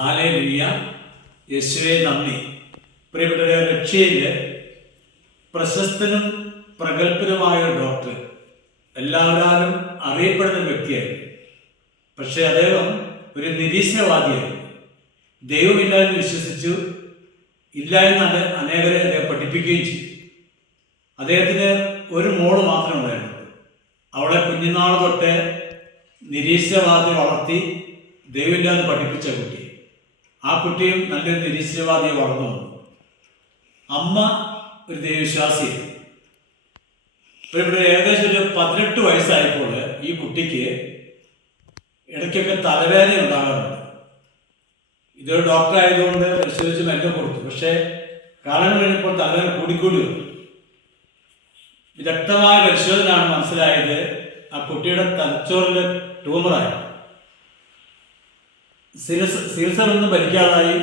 Hallelujah. യേശുവേ നന്ദി. പ്രിയപ്പെട്ടവരെ, റഷ്യയിലെ പ്രശസ്തനും പ്രഗത്ഭനുമായ ഡോക്ടർ, എല്ലാവരും അറിയപ്പെടുന്ന വ്യക്തിയായിരുന്നു. പക്ഷെ അദ്ദേഹം ഒരു നിരീശ്വരവാദിയായിരുന്നു. ദൈവമില്ല എന്ന് വിശ്വസിച്ചു. ഇല്ല എന്ന് അനേകരെ അദ്ദേഹം പഠിപ്പിക്കുകയും ചെയ്തു. അദ്ദേഹത്തിന് ഒരു മോള് മാത്രമേ ഉണ്ടായിരുന്നുള്ളൂ. അവളെ കുഞ്ഞുനാൾ തൊട്ട് നിരീശ്വരവാദി വളർത്തി ദൈവമില്ലാന്ന് പഠിപ്പിച്ച കുട്ടി. ആ കുട്ടിയും നല്ലൊരു നിരീശ്വരവാദിയെ വളർന്നു വന്നു. അമ്മ ഒരു ദൈവവിശ്വാസിയാണ്. ഇവിടെ ഏകദേശം ഒരു 18 വയസ്സായപ്പോൾ ഈ കുട്ടിക്ക് ഇടയ്ക്കൊക്കെ തലവേദന ഉണ്ടാകാറുണ്ട്. ഇതൊരു ഡോക്ടർ ആയതുകൊണ്ട് പരിശോധിച്ച് മരുന്ന് കൊടുത്തു. പക്ഷേ കാലം കഴിഞ്ഞപ്പോൾ തലവേദന കൂടിക്കൂടി വന്നു. വിദഗ്ധമായ പരിശോധനയാണ് മനസ്സിലായത് ആ കുട്ടിയുടെ തലച്ചോറിൽ ട്യൂമറായി. ചികിത്സകളൊന്നും ഭരിക്കാതായി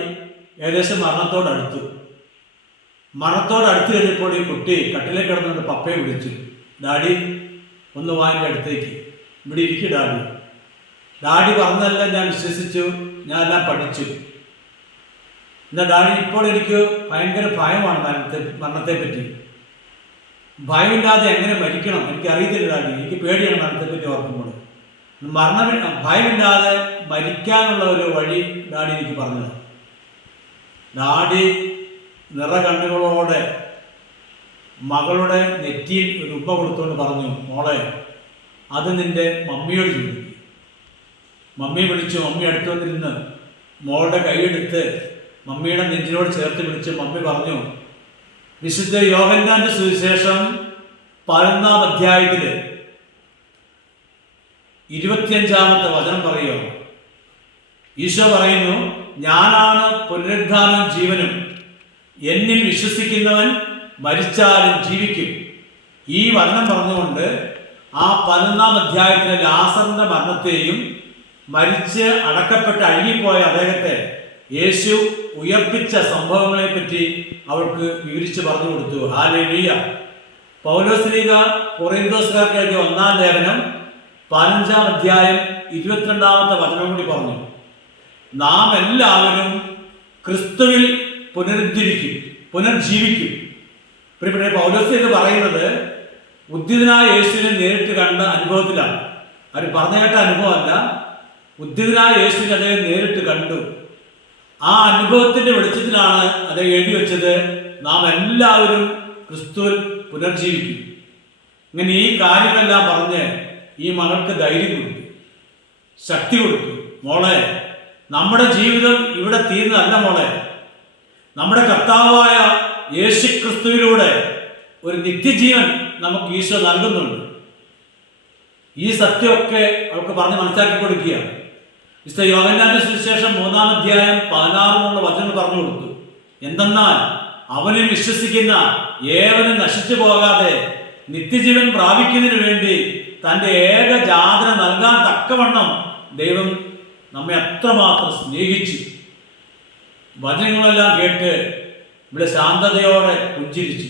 ഏകദേശം മരണത്തോടടുത്തു കഴിഞ്ഞപ്പോൾ ഈ കുട്ടി കട്ടിലേക്ക് കിടന്നുകൊണ്ട് പപ്പയെ വിളിച്ചു. ഡാഡി ഒന്ന് വാങ്ങിൻ്റെ അടുത്തേക്ക്, ഇവിടെ ഇരിക്കും ഡാഡി. ഡാഡി പറഞ്ഞതെല്ലാം ഞാൻ വിശ്വസിച്ചു, ഞാൻ എല്ലാം പഠിച്ചു. എന്നാൽ ഡാഡി, ഇപ്പോൾ എനിക്ക് ഭയങ്കര ഭയമാണ് മരണത്തെ പറ്റി. ഭയമില്ലാതെ എങ്ങനെ മരിക്കണം എനിക്കറിയത്തില്ല ഡാഡി, എനിക്ക് പേടിയാണ് മരണത്തെപ്പറ്റി ഓർക്കുമ്പോൾ. ഭയമില്ലാതെ മരിക്കാനുള്ള ഒരു വഴി ഡാഡി എനിക്ക് പറഞ്ഞത്. ഡാഡി നിറകണ്ണുകളോടെ മകളുടെ നെറ്റിയിൽ ഒരു ഉപ്പ കൊടുത്തുകൊണ്ട് പറഞ്ഞു, മോളെ അത് നിന്റെ മമ്മിയോട് ചോദിക്കും. മമ്മി വിളിച്ചു. മമ്മി അടുത്ത് വന്നിരുന്ന് മോളുടെ കൈയെടുത്ത് മമ്മിയുടെ നെഞ്ചിനോട് ചേർത്ത് വിളിച്ച് മമ്മി പറഞ്ഞു, വിശുദ്ധ യോഹന്നാന്റെ സുവിശേഷം 11-ാം അധ്യായത്തില് 25-ാമത്തെ വചനം പറയുക. ഈശോ പറയുന്നു, ഞാനാണ് പുനരുദ്ധാനവും ജീവനും, എന്നിൽ വിശ്വസിക്കുന്നവൻ മരിച്ചാലും ജീവിക്കും. ഈ വചനം പറഞ്ഞുകൊണ്ട് ആ 11-ാം അധ്യായത്തിലെ ലാസറിന്റെ മരണത്തെയും മരിച്ച് അടക്കപ്പെട്ട് അഴുകിപ്പോയ അദ്ദേഹത്തെ യേശു ഉയർപ്പിച്ച സംഭവങ്ങളെ പറ്റി അവൾക്ക് വിവരിച്ച് പറഞ്ഞു കൊടുത്തു. ഹല്ലേലൂയ. പൗലോസ്ലീഹ കൊറിന്തോസ്കാർക്ക് എഴുതിയ 1-ാം ലേഖനം 15-ാം അധ്യായം 22-ാമത്തെ വചനം കൂടി പറഞ്ഞു, നാം എല്ലാവരും ക്രിസ്തുവിൽ പുനർജീവിക്കും. പ്രിയപ്പെട്ട പൗലോസ്ലീഹ പറയുന്നത് ഉദ്ധിതനായ യേശുവിനെ നേരിട്ട് കണ്ട അനുഭവത്തിലാണ്. അവർ പറഞ്ഞു കേട്ട അനുഭവമല്ല, ഉദ്ധിതനായ യേശുവിനെ അദ്ദേഹം നേരിട്ട് കണ്ടു. ആ അനുഭവത്തിന്റെ വെളിച്ചത്തിലാണ് അദ്ദേഹം എഴുതി വെച്ചത്, നാം എല്ലാവരും ക്രിസ്തുവിൽ പുനർജീവിക്കും. ഇങ്ങനെ ഈ കാര്യങ്ങളെല്ലാം പറഞ്ഞ് ഈ മകൾക്ക് ധൈര്യം കൊടുത്തു, ശക്തി കൊടുത്തു. മോളെ, നമ്മുടെ ജീവിതം ഇവിടെ തീർന്നതല്ല മോളെ. നമ്മുടെ കർത്താവായ യേശു ക്രിസ്തുവിലൂടെ ഒരു നിത്യജീവൻ നമുക്ക് ഈശോ നൽകുന്നുണ്ട്. ഈ സത്യമൊക്കെ അവൾക്ക് പറഞ്ഞ് മനസ്സിലാക്കി കൊടുക്കുകയാണ്. വിശുദ്ധ യോഹന്നാന്റെ സുവിശേഷം 3-ാം അധ്യായം 16-ാമുള്ള വചനം പറഞ്ഞു കൊടുത്തു. എന്തെന്നാൽ അവനിൽ വിശ്വസിക്കുന്ന ഏവനും നശിച്ചു പോകാതെ നിത്യജീവൻ പ്രാപിക്കുന്നതിന് വേണ്ടി തൻ്റെ ഏകജാതന നൽകാൻ തക്കവണ്ണം ദൈവം നമ്മെ അത്രമാത്രം സ്നേഹിച്ചു. വചനങ്ങളെല്ലാം കേട്ട് ഇവിടെ ശാന്തതയോടെ പുഞ്ചിരിച്ചു.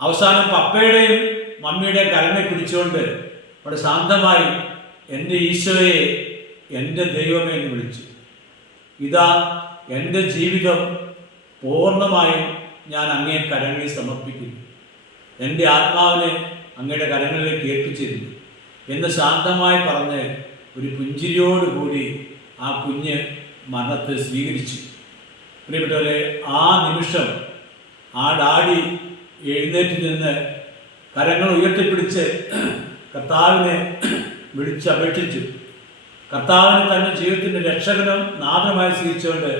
അവസാനം പപ്പയുടെയും മമ്മിയുടെയും കരങ്ങളെ പിടിച്ചുകൊണ്ട് അവിടെ ശാന്തമായി എൻ്റെ ഈശോയെ, എൻ്റെ ദൈവമേ എന്ന് വിളിച്ചു. ഇതാ എൻ്റെ ജീവിതം പൂർണ്ണമായും ഞാൻ അങ്ങേ കരങ്ങളിൽ സമർപ്പിക്കുന്നു. എൻ്റെ ആത്മാവിനെ അങ്ങയുടെ കരങ്ങളിലേക്ക് ഏൽപ്പിച്ചിരുന്നു എന്ന് ശാന്തമായി പറഞ്ഞ് ഒരു പുഞ്ചിരിയോടുകൂടി ആ കുഞ്ഞ് മരണത്തെ സ്വീകരിച്ചു. പ്രിയപ്പെട്ടവരെ, ആ നിമിഷം ആ ഡാഡി എഴുന്നേറ്റ് നിന്ന് കരങ്ങൾ ഉയർത്തിപ്പിടിച്ച് കർത്താവിനെ വിളിച്ചപേക്ഷിച്ചു. കർത്താവിനെ തൻ്റെ ജീവിതത്തിൻ്റെ രക്ഷകനും നാഥനുമായി സ്വീകരിച്ചുകൊണ്ട്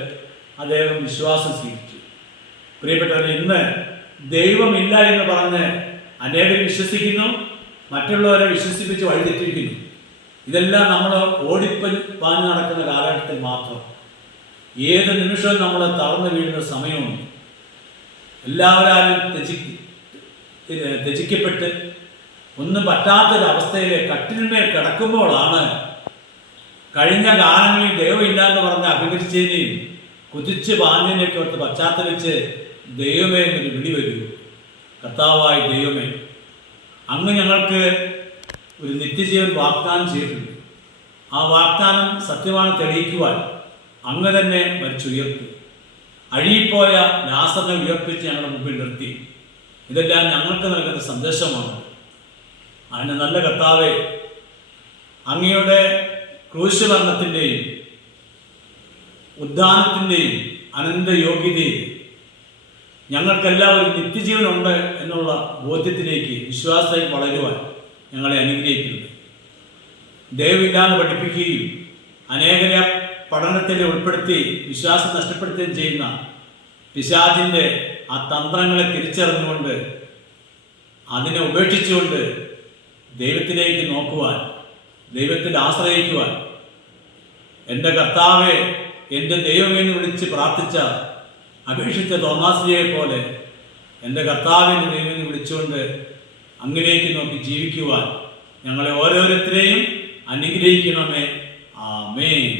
അദ്ദേഹം വിശ്വാസം സ്വീകരിച്ചു. പ്രിയപ്പെട്ടവരെ, ഇന്ന് ദൈവമില്ല എന്ന് പറഞ്ഞ് അനേകം വിശ്വസിക്കുന്നു, മറ്റുള്ളവരെ വിശ്വസിപ്പിച്ച് വഴിതെറ്റിരിക്കുന്നു. ഇതെല്ലാം നമ്മൾ ഓടിപ്പാഞ്ഞ് നടക്കുന്ന കാലഘട്ടത്തിൽ മാത്രം. ഏത് നിമിഷവും നമ്മൾ തളർന്നു വീഴുന്ന സമയമുണ്ട്. എല്ലാവരും ത്യജിക്കപ്പെട്ട് ഒന്നും പറ്റാത്തൊരവസ്ഥയിൽ കട്ടിലിന്മേൽ കിടക്കുമ്പോഴാണ് കഴിഞ്ഞ കാലങ്ങളിൽ ദൈവമില്ല എന്ന് പറഞ്ഞ് അഭികരിച്ചതിനെയും കുതിച്ച് പാഞ്ഞതിനെയൊക്കെ ഓർത്ത് പശ്ചാത്തലിച്ച് ദൈവമേ എന്നൊരു വിളി വരൂ. കർത്താവായ ദൈവമേ, അങ്ങ് ഞങ്ങൾക്ക് ഒരു നിത്യജീവൻ വാഗ്ദാനം ചെയ്തിട്ടുണ്ട്. ആ വാഗ്ദാനം സത്യമാണ് തെളിയിക്കുവാൻ അങ്ങ് തന്നെ മരിച്ചുയർത്തു. അഴിയിപ്പോയ ലാസറിനെ ഉയർപ്പിച്ച് ഞങ്ങളുടെ മുമ്പിൽ നിർത്തി. ഇതെല്ലാം ഞങ്ങൾക്ക് നൽകുന്ന സന്ദേശമാണ്. അതിന് നല്ല കർത്താവേ, അങ്ങയുടെ ക്രൂശ് മരണത്തിൻ്റെയും ഉദ്ധാനത്തിൻ്റെയും അനന്ത യോഗ്യതയിൽ ഞങ്ങൾക്കെല്ലാവരും നിത്യജീവനുണ്ട് എന്നുള്ള ബോധ്യത്തിലേക്ക്, വിശ്വാസത്തിൽ വളരുവാൻ ഞങ്ങളെ അനുഗ്രഹിക്കുന്നു. ദയവില്ലാതെ പഠിപ്പിക്കുകയും അനേകരെ പഠനത്തിൽ ഉൾപ്പെടുത്തി വിശ്വാസം നഷ്ടപ്പെടുത്തുകയും ചെയ്യുന്ന പിശാചിൻ്റെ ആ തന്ത്രങ്ങളെ തിരിച്ചറിഞ്ഞുകൊണ്ട് അതിനെ ഉപേക്ഷിച്ചുകൊണ്ട് ദൈവത്തിലേക്ക് നോക്കുവാൻ, ദൈവത്തിൽ ആശ്രയിക്കുവാൻ, എൻ്റെ കർത്താവെ, എൻ്റെ ദൈവമെന്ന് വിളിച്ച് പ്രാർത്ഥിച്ച അപേക്ഷിച്ച തോമാസ്ലിയെ പോലെ എൻ്റെ കർത്താവിൻ്റെ ദൈവമെന്ന് വിളിച്ചുകൊണ്ട് അങ്ങിലേക്ക് നോക്കി ജീവിക്കുവാൻ ഞങ്ങളെ ഓരോരുത്തരെയും അനുഗ്രഹിക്കണമേ. ആമേൻ.